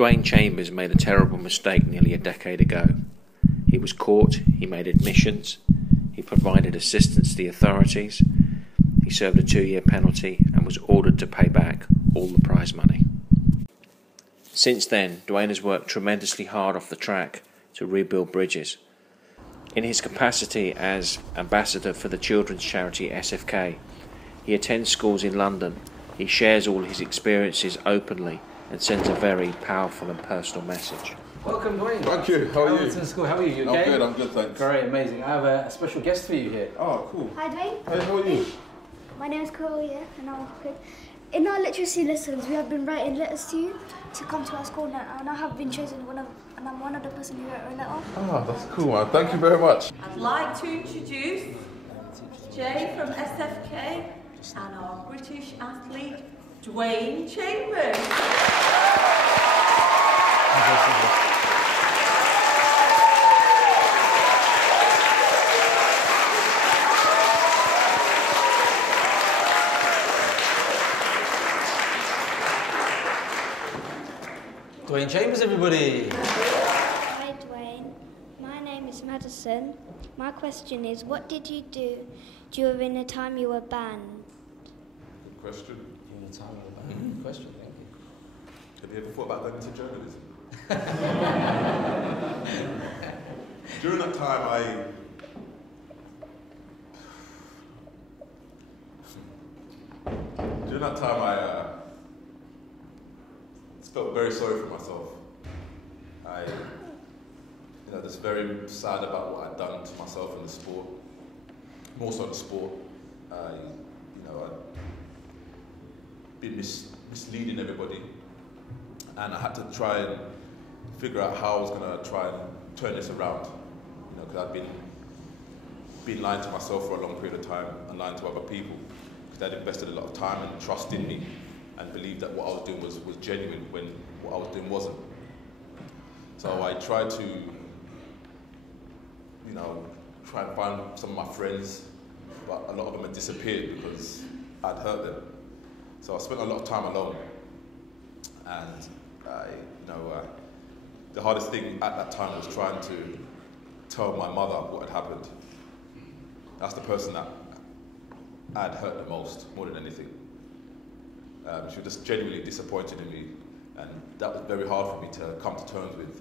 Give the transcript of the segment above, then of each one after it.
Dwain Chambers made a terrible mistake nearly a decade ago. He was caught, he made admissions, he provided assistance to the authorities, he served a 2-year penalty and was ordered to pay back all the prize money. Since then, Dwain has worked tremendously hard off the track to rebuild bridges. In his capacity as ambassador for the children's charity SFK, he attends schools in London, he shares all his experiences openly and sends a very powerful and personal message. Welcome, Dwain. Thank you. How are you? School. How are you? You okay? I'm good, thanks. Great, amazing. I have a special guest for you here. Oh, cool. Hi, Dwain. Hey, how are you? My name is Korea, and I'm good. In our literacy lessons, we have been writing letters to you to come to our school now, and I have been chosen and I'm one of the person who wrote a letter. Ah, that's cool, man. Thank you very much. I'd like to introduce Jay from SFK and our British athlete, Dwain Chambers. Dwain Chambers, everybody. Hi, Dwain. My name is Madison. My question is, what did you do during the time you were banned? Good question. During the time you were banned. Good question, thank you. Have you ever thought about going into journalism? During that time, I felt very sorry for myself. I just very sad about what I'd done to myself in the sport. More so in the sport. I'd been misleading everybody, and I had to try and figure out how I was going to try and turn this around. Because I'd been lying to myself for a long period of time and lying to other people, because they'd invested a lot of time and trust in me and believed that what I was doing was genuine when what I was doing wasn't. So I tried to, try and find some of my friends, but a lot of them had disappeared because I'd hurt them. So I spent a lot of time alone, and the hardest thing at that time was trying to tell my mother what had happened. That's the person that I'd hurt the most, more than anything. She was just genuinely disappointed in me, and that was very hard for me to come to terms with.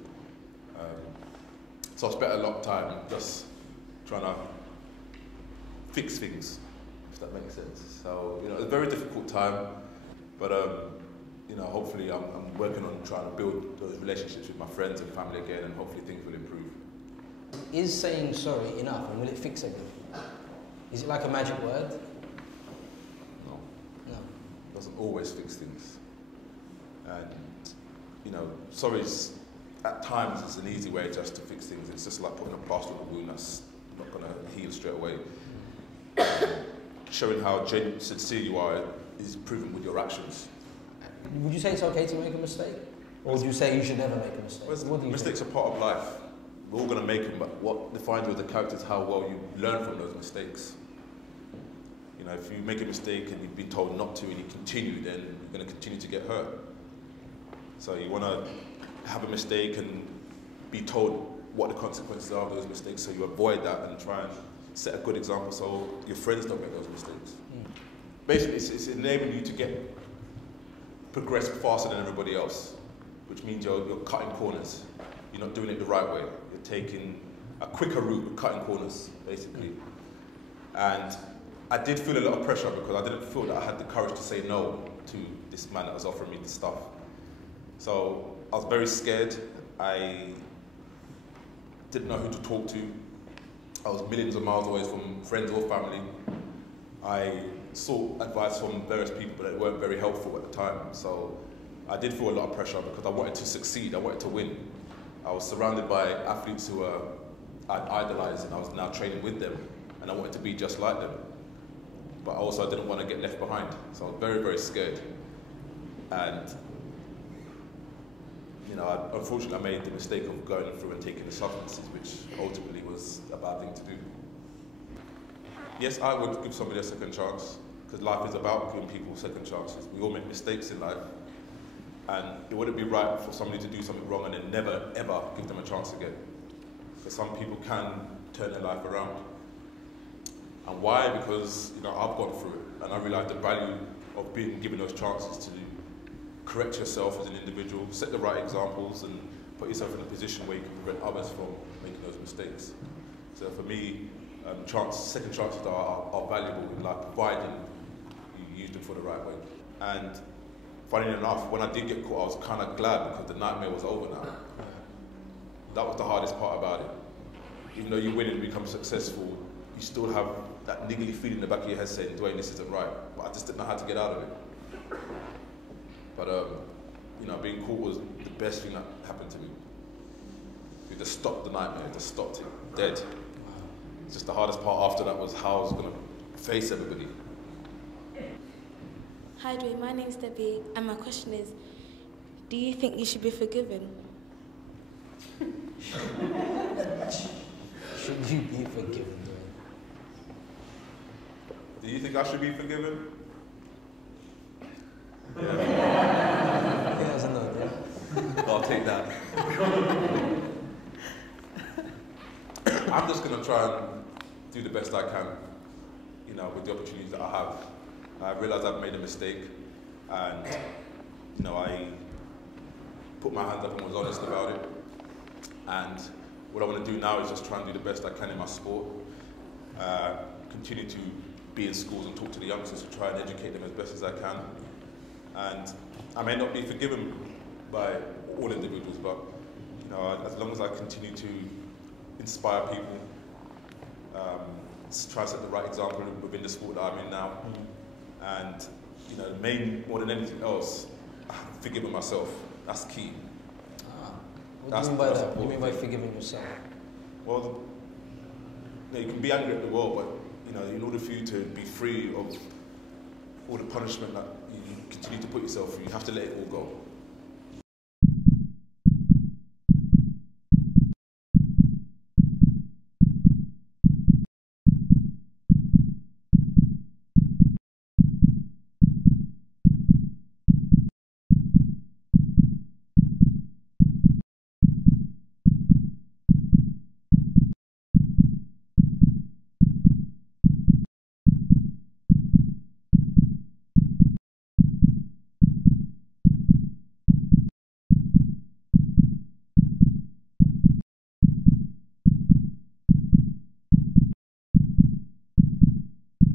So I spent a lot of time just trying to fix things, if that makes sense. So, it was a very difficult time, but hopefully I'm working on trying to build those relationships with my friends and family again, and hopefully things will improve. Is saying sorry enough, and will it fix everything? Is it like a magic word? No. No. It doesn't always fix things. And, sorry's at times it's an easy way just to fix things. It's just like putting a plaster on a wound that's not going to heal straight away. Showing how sincere you are is proven with your actions. Would you say it's okay to make a mistake? Or would you say you should never make a mistake? Mistakes are part of life. We're all going to make them, but what defines you as a character is how well you learn from those mistakes. If you make a mistake and you've been told not to and you continue, then you're going to continue to get hurt. So you want to have a mistake and be told what the consequences are of those mistakes, so you avoid that and try and set a good example so your friends don't make those mistakes. Basically, it's enabling you to progress faster than everybody else, which means you're cutting corners. You're not doing it the right way. You're taking a quicker route with cutting corners, basically. And I did feel a lot of pressure because I didn't feel that I had the courage to say no to this man that was offering me this stuff. So I was very scared. I didn't know who to talk to. I was millions of miles away from friends or family. I sought advice from various people, but they weren't very helpful at the time. So I did feel a lot of pressure because I wanted to succeed, I wanted to win. I was surrounded by athletes who I'd idolized, and I was now training with them, and I wanted to be just like them. But also I didn't want to get left behind. So I was very, very scared. And unfortunately I made the mistake of going through and taking the substances, which ultimately was a bad thing to do. Yes, I would give somebody a second chance, because life is about giving people second chances. We all make mistakes in life, And it wouldn't be right for somebody to do something wrong and then never, ever give them a chance again. Because some people can turn their life around. And why? Because, you know, I've gone through it, and I realised the value of being given those chances to correct yourself as an individual, set the right examples, and put yourself in a position where you can prevent others from making those mistakes. So for me, second chances are valuable in life, providing you use them for the right way. And funny enough, when I did get caught, I was kind of glad because the nightmare was over now. That was the hardest part about it. Even though you win and become successful, you still have that niggly feeling in the back of your head saying, Dwain, this isn't right. But I just didn't know how to get out of it. But, you know, being caught was the best thing that happened to me. It just stopped the nightmare, it just stopped it, dead. It's just the hardest part after that was how I was going to face everybody. Hi Dwain, my name's Debbie, and my question is, do you think you should be forgiven? Should you be forgiven, Dwain? Do you think I should be forgiven? Yeah. Yeah, that's a no, yeah. I'll take that. I'm just going to try and do the best I can, you know, with the opportunities that I have. I realise I've made a mistake, and, you know, I put my hand up and was honest about it. And what I want to do now is just try and do the best I can in my sport, continue to be in schools and talk to the youngsters to try and educate them as best as I can. And I may not be forgiven by all individuals, but, you know, as long as I continue to inspire people, try to set the right example within the sport that I'm in now, and, you know, more than anything else, I've forgiven myself. That's key. What do you mean by that? What do you mean by forgiving yourself? Well, you can be angry at the world, but, you know, in order for you to be free of all the punishment that you continue to put yourself through, you have to let it all go.